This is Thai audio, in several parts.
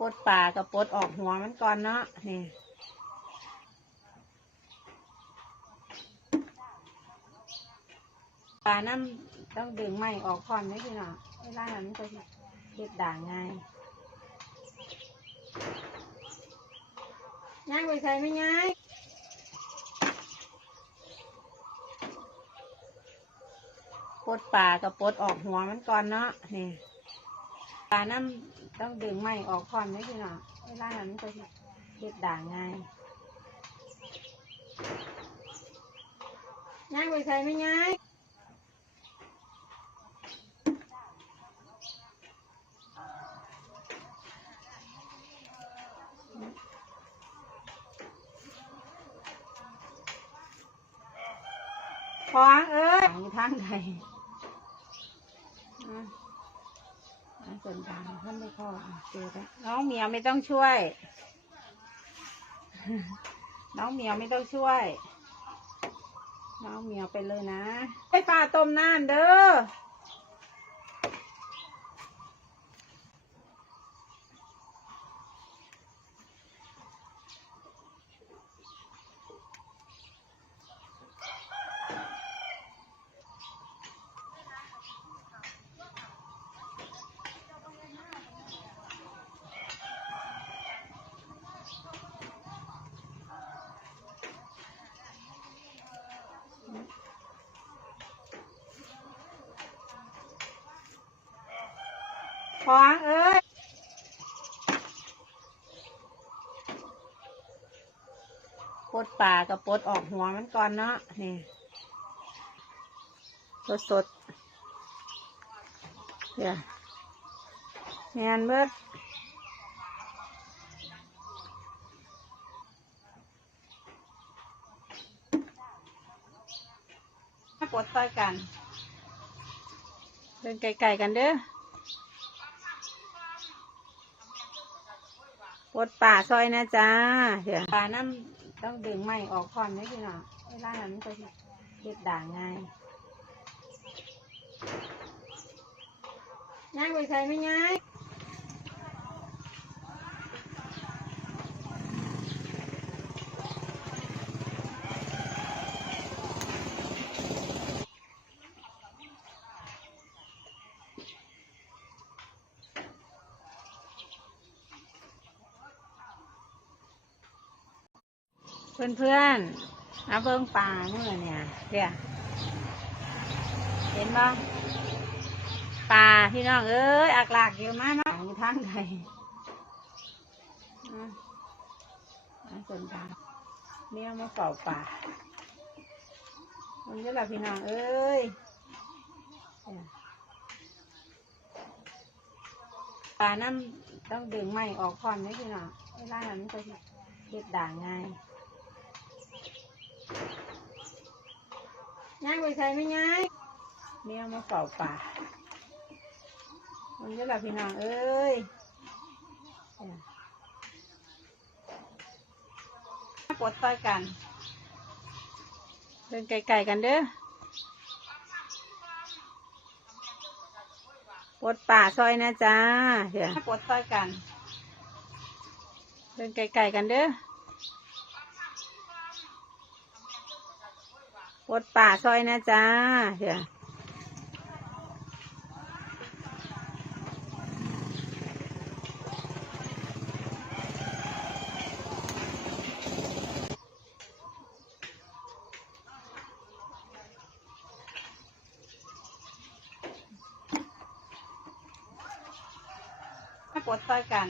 ปดป่ากับปดออกหัวมันก่อนเนาะนี่ปลาน้ำต้องดึงไม้ออกก่อนไหมพี่น้องเวลานั้นมันก็เด็ดด่างง่ายง่ายไปใส่ไม่ง่ายปดป่ากับปดออกหัวมันก่อนเนาะนี่ ปลาน้ำต้องดึงไม้ออกก่อนไหมพี่น้องเวลานั้นมันก็สิเด็ดด่างง่ายง่ายไปใส่ไม่ง่ายขอเอ้ยทางใด อะอะส่วนกลางท่านไม่พออะเจอแล้วน้องเหมียวไม่ต้องช่วย น้องเหมียวไม่ต้องช่วย น้องเหมียวไปเลยนะ ไปปลาต้มน้ำเด้อ ขอเอ้ยปลดป่ากับปลดออกหัวมันก่อนเนาะนี่สดสดเดี๋ยวแมนเบิดมาปลดต่อยกันเดินไกลๆกันเด้อ ปดป่าซอยนะจ้าเดี๋ยวป่าน้ำต้องดึงไม้ออกก่อนไม่พี่น้องเวลานั้นก็เด็ดด่างง่ายง่ายไปใช่ไม่ง่าย เพื่อนเพื่อนๆมาเบิ่งป่าเมื่อเนี่ยเดี๋ยเห็นบ้างป่าพี่น้องเอ้ยอักหลากเยอะมากนาะทางใดอะอะส่วนกลาเมี่ยมาเฝ้าป่ามันจะหลับพี่น้องเอ้ยป่าน้ำต้องดึงไม้ออกก่อนไหมพี่น้องเวลานั้นมันก็เด็ดด่างไง ยง่ายไปใส่ไม่ง่ายเมี่ยมาเฝ้าป่ามันจะหลับพี่น้องเอ้ยเนี่ยมาปลดต่อยกันเดินไกลๆกันเด้อปลดป่าซอยนะจ้าเดี๋ยวมาปลดต่อยกันเดินไกลๆกันเด้อ ปลดป่าซอยนะจ้าเดี๋ยวมาปลดต่อยกัน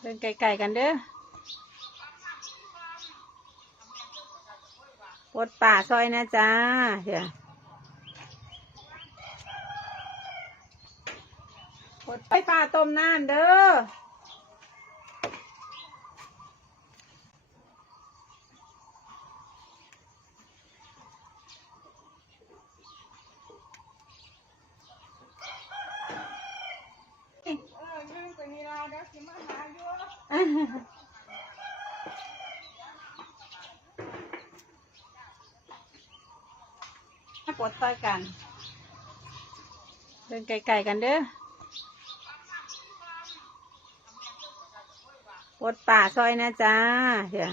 เดินไกลๆกันเด้อ ปลดป่าซอยนะจ้าเดี๋ยวปลดไปป่าต้มน้ำเด้อมาปลด ดต่อยกัน เดินไกลๆกันเด้อปดป่าซอยนะจ้าเดี๋ย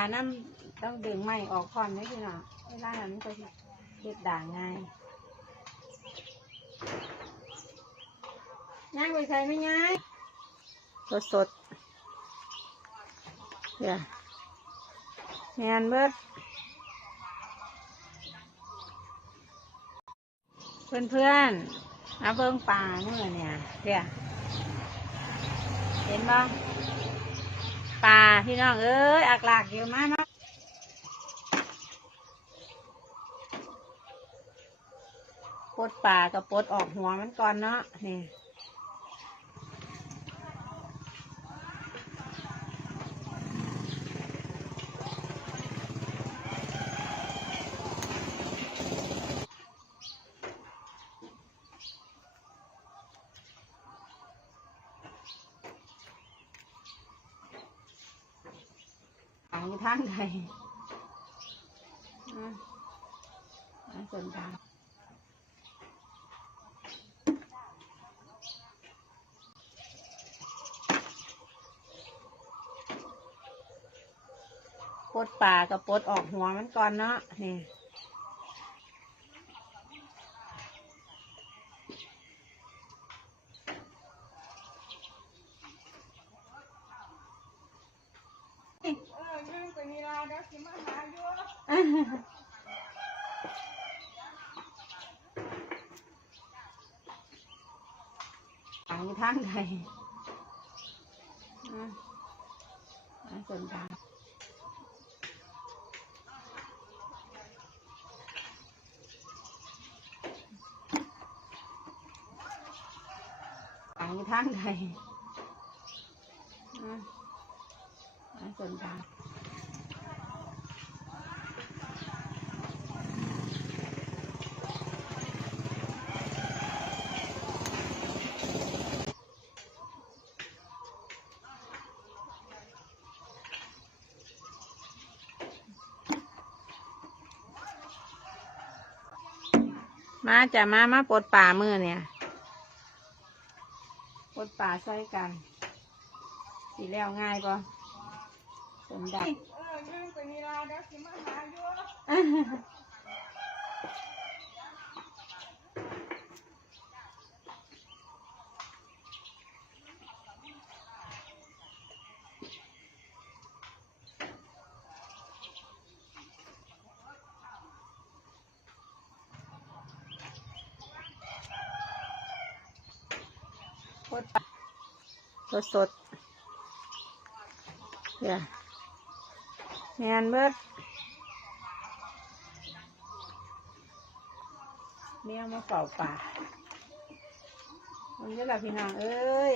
าน้ำต้องดึงไม้ออกก่อนไหมพี่น้องเวลานั้นมันก็สิเฮ็ดด่างง่ายง่ายไปใส่ไม่ง่ายสดสดๆเดี๋ยวแมนเบิดเพื่อนเพื่อนๆมาเบิ่งปลาเมื่อเนี่ยเดี๋ยวเห็นบ้าง ปลาพี่น้องเอ้ยอักหลากเยอะมากเนาะปลดปลากับปลดออกหัวมันก่อนเนาะนี่ ทางใดอะอะส่วนทางปลดป่ากับปลดออกหัวมันก่อนเนาะนี่ ทางทางใดอะอะส่วนทาง ทางทางใดอะอะส่วนทาง มาจะมามาปลดป่ามือเนี่ยปลดป่าใส่กันสีแล้วง่ายปะสมดับปล ดสดสดเดี๋ยวแมนเบิดแมวมาเป่าป่ามันจะหลับพี่น้องเอ้ย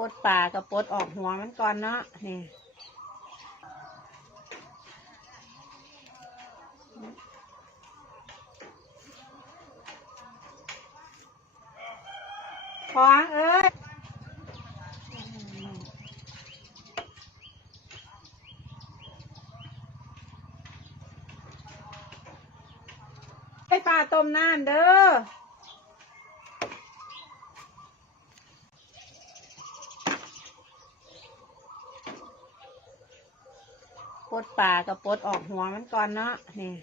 ปดป่ากับปดออกหัวมันก่อนเนาะนี่ขวางเอ้ยให้ปลาต้มน้ำเด้อ ปลดปลากับปลดออกหัวมันก่อนเนาะนี่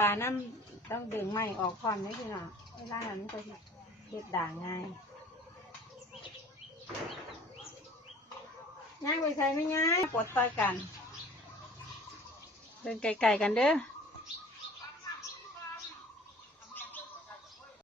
ปลาน้ำต้องดึงไม้ออกก่อนไหมพี่น้องเวลานั้นมันก็สิเฮ็ดด่างง่ายง่ายไปใส่ไม่ง่ายปลดต่อยกัน เดินไกลๆกันเด้อ